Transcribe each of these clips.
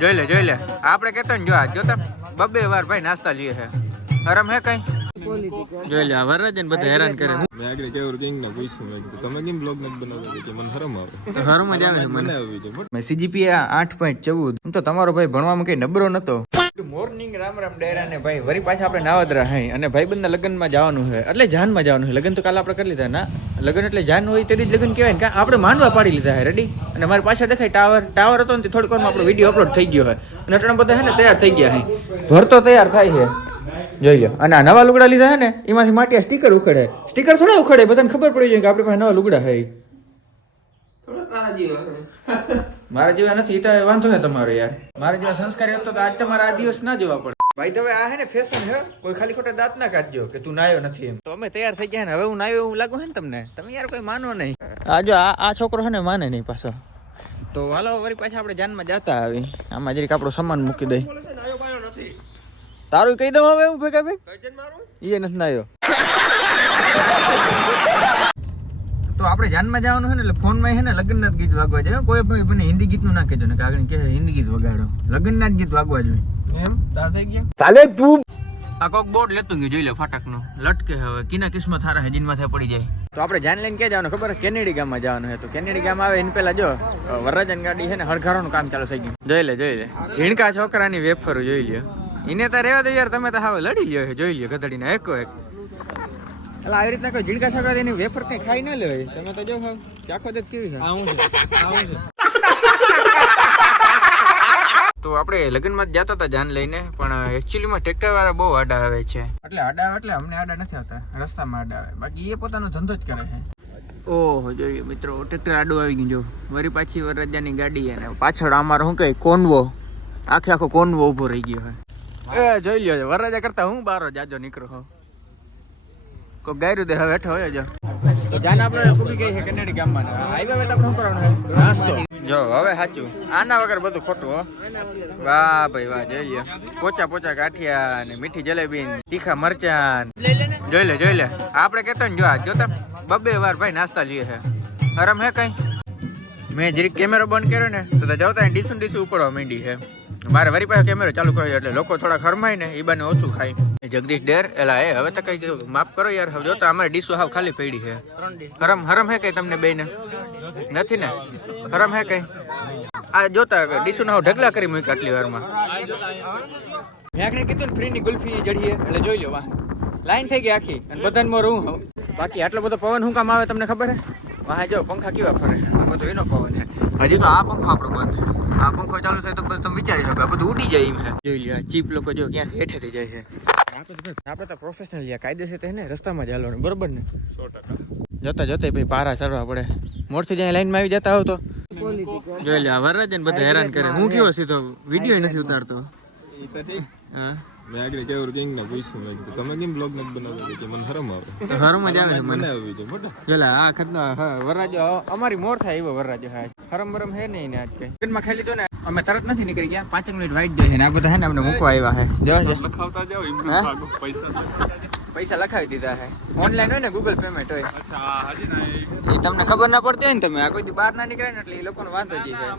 જોઈ લે જોઈ લે. આપણે કેતો ને જો આ જોતા બબે વાર ભાઈ નાસ્તા લઈએ છે. હરમ હે કઈ? જોઈ લે વરરાજન બધા હેરાન કરે. મેં આગળ કેવું કિંગ ને પૂછ્યું મેં તમે કેમ બ્લોગ નથી બનાવતા? કે મને હરમ આવે. હરમ જ આવે મને બનાવી દો મેં સીજીપીએ આઠ પોઈન્ટ ચૌદ. તો તમારો ભાઈ ભણવામાં કઈ નબળો નતો. મોર્નિંગ રામ રામ ડેરા ને ભાઈ. વરી પાછા આપણે નાવદરા હઈ અને ભાઈબંધના લગ્નમાં જવાનું છે. એટલે જાનમાં જવાનું છે. લગ્ન તો કાલે આપણે કરી લીધા ના. લગ્ન એટલે જાન હોય તેથી જ લગ્ન કહેવાય ને. આપડે આપણે માનવા પાડી લીધા છે. રેડી અને મારી પાછા દેખાય ટાવર. ટાવર હતો ને થોડીક વારમાં આપણો વીડિયો અપલોડ થઈ ગયો હોય અને અટણ બધા હે ને તૈયાર થઈ ગયા છે. ઘર તો તૈયાર થાય છે. જોઈ લો. અને આ નવા લુગડા લીધા છે ને એમાંથી માટી સ્ટીકર ઉખડે. સ્ટીકર થોડા ઉખડે બધાને ખબર પડી જાય કે આપણી પાસે નવા લુગડા છે મારા જેવા નથી તો વાંધો છે તમારો યાર. મારા જેવા સંસ્કારી હતો તો આજ તમારે આ દિવસ ના જોવા પડે. ભાઈ તમે આ હે ને ફેશન હે કોઈ ખાલી ખોટા દાંત ના કાઢજો કે તું નાયો નથી એમ. તો અમે તૈયાર થઈ ગયા ને હવે હું નાયો એવું લાગુ હે ને તમને? તમે યાર કોઈ માનો નહીં. આ જો આ આ છોકરો છે ને માને નહીં પાછો. તો હાલો વળી પાછા આપણે જાનમાં જતા આવી. આમાં જરીક આપણો સામાન મૂકી દઈ તારું કહી દઉં હવે હું ભેગા ભાઈ એ નથી નાયો. તો આપણે જાનમાં જવાનું છે ને એટલે ફોનમાં છે ને લગ્નના ગીત વાગવા જાય કોઈ ભાઈ મને હિન્દી ગીતનું ના કહેજો ને કે આગળ કહે હિન્દી ગીત વગાડો. લગ્નના ગીત વાગવા જોઈએ. એમ? તાર થઈ ગયા? ચાલે તું. આ કોક બોર્ડ લેતું ગયું જોઈ લે ફાટકનું. લટકે હવે. કિના કિસ્મત હારા હે જીન માથે પડી જાય. તો આપણે જાન લઈને ક્યાં જવાનું ખબર? કેનેડી ગામમાં જવાનું છે. તો કેનેડી ગામ આવે એને પહેલા જો વરરાજન ગાડી છે ને હળઘારોનું કામ ચાલુ થઈ ગયું. જોઈ લે જોઈ લે. ઝીણકા છોકરાની વેફર જોઈ લ્યો. એને તો રહેવા દો યાર તમે તો હવે લડી લ્યો જોઈ લ્યો ગધડીને એકો એક. એટલે આવી રીતના કોઈ ઝીણકા છોકરા એની વેફર કઈ ખાઈ ના લે તમે તો જો ચાખો જ કેવી છે. આવું છે આવું છે. તો આપણે લગ્નમાં જ જતા હતા જાન લઈને પણ એકચ્યુઅલીમાં ટ્રેક્ટર વાળા બહુ આડા આવે છે. એટલે આડા આવે એટલે અમને આડા નથી આવતા રસ્તામાં આડા આવે. બાકી એ પોતાનો ધંધો જ કરે છે. ઓહો જોઈએ મિત્રો ટ્રેક્ટર આડું આવી ગયું જો. વરી પાછી વરરાજાની ગાડી અને પાછળ અમારો શું કહે કોનવો. આખે આખો કોનવો ઊભો રહી ગયો છે. એ જોઈ લ્યો વરરાજા કરતા હું બારો જાજો નીકળો હો. કોઈ ગાયરું દે હવે હેઠો હોય જો. તો જાન આપણે કુબી ગઈ છે કેનેડી ગામમાં. હાઈવે વેત આપણે શું કરવાનું નાસ્તો. જો હવે સાચું. આના વગર બધું ખોટું હો. વાહ ભાઈ વાહ જોઈ લે પોચા પોચા ગાંઠિયા ને મીઠી જલેબી તીખા મરચાં. જોઈ લે જોઈ લે આપણે કેતો ને જો આ જોતા બબે વાર ભાઈ નાસ્તા લઈએ છે. આરામ હે કઈ? મેં જરીક કેમેરો બંધ કર્યો ને તો તો જવતા ડીસું ડીસું ઉપડવા માંડી છે. મારે વરી પાસે કેમેરો ચાલુ કર્યો એટલે લોકો થોડા ખરમાય ને, એ બાને ઓછું ખાય. જગદીશ ડેર, એલા, એ, હવે તો કઈ માફ કરો યાર, હવે જોતા અમારે ડીશું હાવ ખાલી પડી છે. હરમ હરમ હે કઈ તમને બેને નથી ને? હરમ હે કઈ? આ જોતા ડીશુ ના ઢગલા કરી મૂકી આટલી વારમાં. મેં કીધું ને, ફ્રીની ગુલ્ફી જડીએ, એટલે જોઈ લો, વાહ. લાઈન થઈ ગઈ આખી, અને બધાને મોર હું બાકી આટલો બધો પવન શું કામ આવે, તમને ખબર હે? વાહ, જો, પંખા કેવા ફરે. આ બધો એનો પવન હે હજી તો આ પંખો આપણો બંધ. આ પંખો ચાલુ થાય તો પછી તમે વિચારી શકો બધું ઉડી જાય એમ છે. જોઈ લ્યો ચીપ લોકો જો ક્યાં હેઠે થઈ જાય છે. આપણે તો પ્રોફેશનલ યા કાયદેસર તો ને રસ્તામાં જ હાલવાનું બરોબર ને? સો ટકા. જોતા જોતા ભાઈ પારા ચડવા પડે. મોરથી જ્યાં લાઈનમાં આવી જતા હોવ તો. જોઈ લે વરરાજન બધા હેરાન કરે. હું કયો સીધો? વીડિયો નથી ઉતારતો. એ તો ઠીક. હા. મેં આગળ કેવું કિંગ ને પૂછ્યું મેં કીધું તમે કેમ બ્લોગ નથી બનાવતા? કે મને હરમ આવે. હરમ જ આવે છે મને બનાવી દો મોટા. પેલા આ ખતના હા વરરાજો અમારી મોર થાય એવો વરરાજો હા. હરમ બરમ હે નહીં ને આજ કઈ. લગ્નમાં ખાઈ લીધો ને અમે તરત નથી નીકળી ગયા પાંચ મિનિટ વાઈટ જોઈએ ને આ બધા હે ને અમને મૂકવા આવ્યા હે. જો લખાવતા પૈસા પૈસા લખાવી દીધા છે. ઓનલાઈન હોય ને ગૂગલ પેમેન્ટ હોય. એ તમને ખબર ના પડતી હોય ને તમે આ કોઈ બહાર ના નીકળે ને એટલે એ લોકોને વાંધો જઈ જાય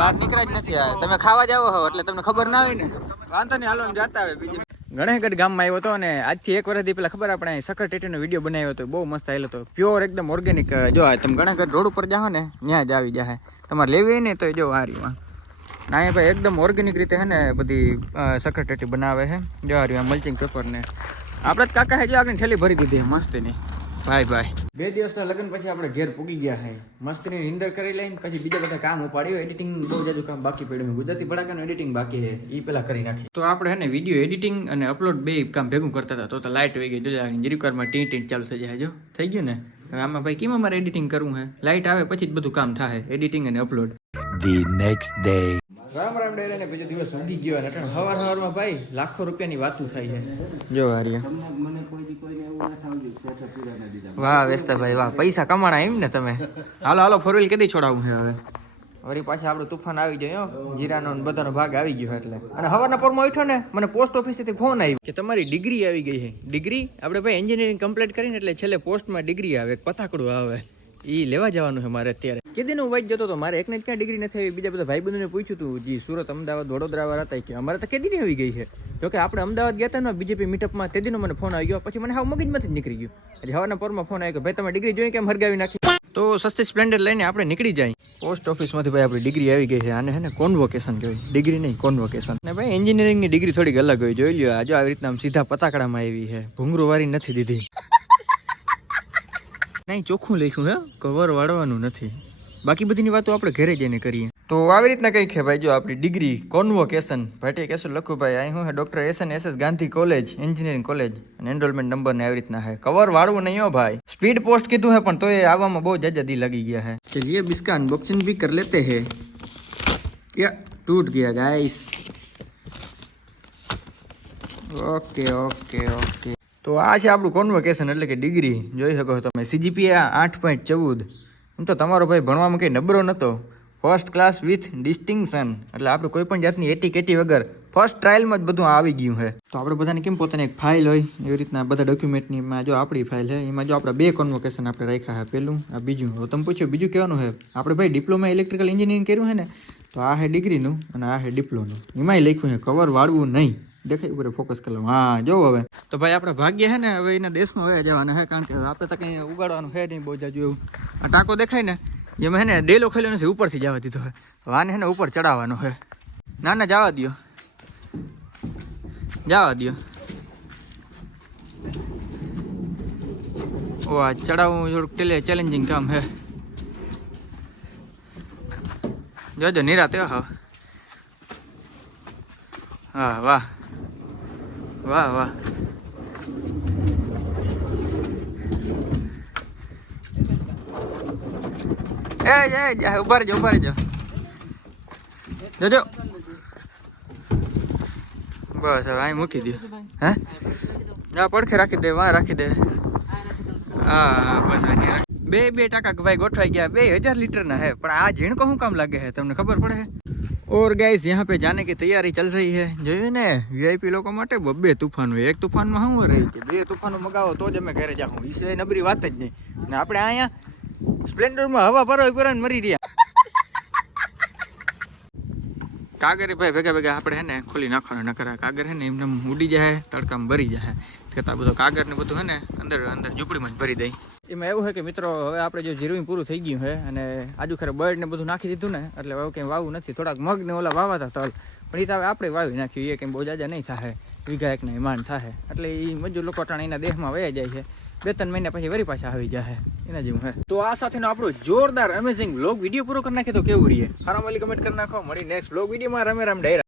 બહાર નીકળ્યા? જ નથી આ તમે ખાવા જાવ હો એટલે તમને ખબર ના હોય ને. વાંધો નહીં હાલો જતા આવે બીજું ગણેશગઢ ગામમાં આવ્યો હતો અને આજથી એક વર્ષથી પેલા ખબર આપણે અહીં સખર ટેટીનો વીડિયો બનાવ્યો હતો બહુ મસ્ત આવેલો હતો. પ્યોર એકદમ ઓર્ગેનિક જો આ તમે ગણેશગઢ રોડ ઉપર જાઓ ને ત્યાં જ આવી જાય તમારે લેવી ને તો જો આ રહ્યું. ના એ ભાઈ એકદમ ઓર્ગેનિક રીતે હે ને બધી સખર ટેટી બનાવે છે જો આ રહ્યું મલ્ચિંગ પેપર ને. આપણે જ કાકા હજુ આગળ ઠેલી ભરી દીધી મસ્તીની. ભાઈ ભાઈ. બે દિવસના લગ્ન પછી આપણે ઘેર પૂગી ગયા હે. મસ્તીની નિંદર કરી લઈને પછી બીજા બધા કામ ઉપાડ્યું. એડિટિંગ બહુ જાજુ કામ બાકી પડ્યું ગુજરાતી ભડાકાનું એડિટિંગ બાકી છે. એ પેલા કરી નાખી. તો આપણે હે ને વીડિયો એડિટિંગ અને અપલોડ બે કામ ભેગું કરતા હતા. તો લાઇટ વહી ગઈ જોજા જરીકવારમાં ટી ટી ચાલુ થઈ જાય જો. થઈ ગયું ને? હવે આમાં ભાઈ કેમ અમારે એડિટિંગ કરવું હે? લાઇટ આવે પછી જ બધું કામ થાય એડિટિંગ અને upload the next day Ram Ram ડેરે ને બીજો દિવસ ઉગી ગયો અને અટાણે હવાર હવારમાં ભાઈ લાખો રૂપિયાની વાતું થાય છે. જો હારિયા વાહ વેસ્તાભાઈ વાહ. પૈસા કમાણા એમ ને તમે? હાલો હાલો ફોર વ્હીલ કદી છોડાવું છે હવે? વળી પાછા આપણું તુફાન આવી ગયો જીરાનો બધાનો ભાગ આવી ગયો એટલે. અને હવારના પોરમાં ઉઠ્યો ને મને પોસ્ટ ઓફિસેથી ફોન આવ્યો કે તમારી ડિગ્રી આવી ગઈ છે. ડિગ્રી આપણે ભાઈ એન્જિનિયરિંગ કમ્પ્લીટ કરીને એટલે છેલ્લે પોસ્ટમાં ડિગ્રી આવે પતાકડું આવે. એ લેવા જવાનું છે મારે અત્યારે. કે દિન હું વાઈટ જતો હતો, મારે એકને જ ક્યાં ડિગ્રી નથી આવી, બીજા બધા ભાઈ બંધુને પૂછ્યું હતું જી સુરત, અમદાવાદ વડોદરા વાળા હતા કે, અમારે તો કેદી આવી ગઈ છે. જો કે, આપણે અમદાવાદ ગયા હતા ને, બીજેપી મીટઅપમાં તે દીનો મને ફોન આવી ગયો પછી મને હાવ મગજમાંથી જ નીકળી ગયું. એટલે હવાના પરમાં ફોન આવ્યો કે, ભાઈ, તમે ડિગ્રી જોઈ કેમ હરગાવી નાખી? તો સસ્તી સ્પ્લેન્ડર લઈને આપણે નીકળી જાય. પોસ્ટ ઓફિસમાંથી ભાઈ આપણી ડિગ્રી આવી ગઈ છે, આને હે ને કોન્વોકેશન કહેવાય. ડિગ્રી નહીં કોન્વોકેશન અને ભાઈ એન્જિનિયરિંગની ડિગ્રી થોડીક અલગ હોય, જોઈ લ્યો આજે આવી રીતના આમ સીધા પતાકડામાં આવી છે ભૂંગરું વાળી નથી દીધી. નહીં ચોખ્ખું લખ્યું હે કવર વાળવાનું નથી બાકી બધીની વાતો આપણે ઘરે જઈને કરીએ તો આવી રીતના કંઈક છે ભાઈ જો આપણી ડિગ્રી કોન્વોકેશન ભાટી કહેશું લખું ભાઈ અહીં હું હે doctor S N S S Gandhi college engineering college અને એનરોલમેન્ટ નંબર ને આવી રીતના હે કવર વાળવું નહીં હો ભાઈ સ્પીડ પોસ્ટ કીધું હે પણ તો એ આવવામાં બહુ જાજા દી લગી ગયા है चलिए अब इसका अनबॉक्सिंग भी कर लेते हैं या टूट गया गाइस ઓકે ઓકે ઓકે તો આ છે આપણું કોન્વોકેશન એટલે કે ડિગ્રી જોઈ શકો છો તમે. સીજીપીએ આઠ પોઈન્ટ ચૌદ. એમ તો તમારો ભાઈ ભણવામાં કંઈ નબળો નહોતો ફર્સ્ટ ક્લાસ વિથ ડિસ્ટિંક્શન એટલે આપણે કોઈ પણ જાતની એટી કેટી વગર ફર્સ્ટ ટ્રાયલમાં જ બધું આવી ગયું છે. તો આપણે બધાને કેમ પોતાની એક ફાઇલ હોય? એવી રીતના બધા ડોક્યુમેન્ટની એમાં જો આપણી ફાઇલ છે, એમાં જો આપણે બે કોન્વોકેશન આપણે રાખ્યા છે. પહેલું આ બીજું. હવે તમે પૂછ્યું બીજું કહેવાનું છે? આપણે ભાઈ ડિપ્લોમા ઇલેક્ટ્રિકલ એન્જિનિયરિંગ કર્યું છે ને? તો આ છે ડિગ્રીનું અને આ છે ડિપ્લોનું એમાંય લખ્યું છે કવર વાળવું નહીં. દેખાય ઉપર ફોકસ કરી લો હા જો હવે. તો ભાઈ, આપણે ભાગ્ય છે ને, હવે એના દેશમાં હવે જવાના છે કારણ કે આપણે તો કંઈ ઉગાડવાનું છે નહીં, બહુ જાજુ એવું. આ ટાંકો દેખાય ને, એમાં હે ને, ડેલો ખેલ્યો નથી, ઉપરથી જવા દીધો છે વાને હે ને, ઉપર ચડાવવાનો છે ના ના, જવા દ્યો. જવા દ્યો. ઓ, આ ચડાવવું થોડુંક ટેલે ચેલેન્જિંગ કામ છે જોજો, નિરાતે હા. હા, વાહ. વાહ વાહ. એ એ જા ઊભા રહેજો ઊભા રહેજો. જોજો. બસ, હવે અહીં મૂકી દો હે? ના પડખે રાખી દે, વાં રાખી દે. હા બસ બે બે ટાકા ભાઈ ગોઠવાઈ ગયા. બે હજાર લીટરના હે, પણ આ ઝીણકો શું કામ લાગે છે તમને ખબર પડે? હે और गाइस यहाँ पे जाने की तैयारी चल रही है જોયું ને વીઆઈપી લોકો માટે બબ્બે તૂફાન હોય એક તૂફાનમાં શું રહી કે બે તૂફાનો મગાવો તો જ અમે ઘરે જાઉં એ સિવાય નબરી વાત જ નહીં ને આપણે અહીંયા સ્પ્લેન્ડરમાં હવા ભરો ભરો ને મરી રહ્યા કાગર ભાઈ ભેગા ભેગા આપણે હે ને ખોલી નાખવાનું નકર આ કાગર હે ને એમને આમ ઉડી જાય તડકામાં ભરી જાય છતાં બધું કાગર ને બધું હે ને અંદર અંદર ઝૂંપડીમાં જ ભરી દઈ એમાં એવું છે કે મિત્રો, હવે આપણે જો જીરવિંગ પૂરું થઈ ગયું છે અને આજુ ખરે બર્ડ ને બધું નાખી દીધું ને, એટલે હવે કંઈ વાવું નથી. થોડાક મગ ને ઓલા વાવા હતા તલ પણ એ તો હવે આપણે વાવી નાખ્યું એ કંઈ બહુ જાજા નહીં થાય વીઘા એક હિમાન થાય એટલે એ મજૂર લોકો ટાણે એના દેહમાં વયા જાય છે. બે ત્રણ મહિના પછી વરી પાછા આવી જાય એના જેવું હે તો આ સાથેનો આપણો જોરદાર અમેઝિંગ બ્લોગ વીડિયો પૂરો કરી નાખે તો કેવું રહીએ? હારામ વાલી કમેન્ટ કરી નાખો. મળી નેક્સ્ટ બ્લોગ વિડીયોમાં. રમે રામ, ડાયરા.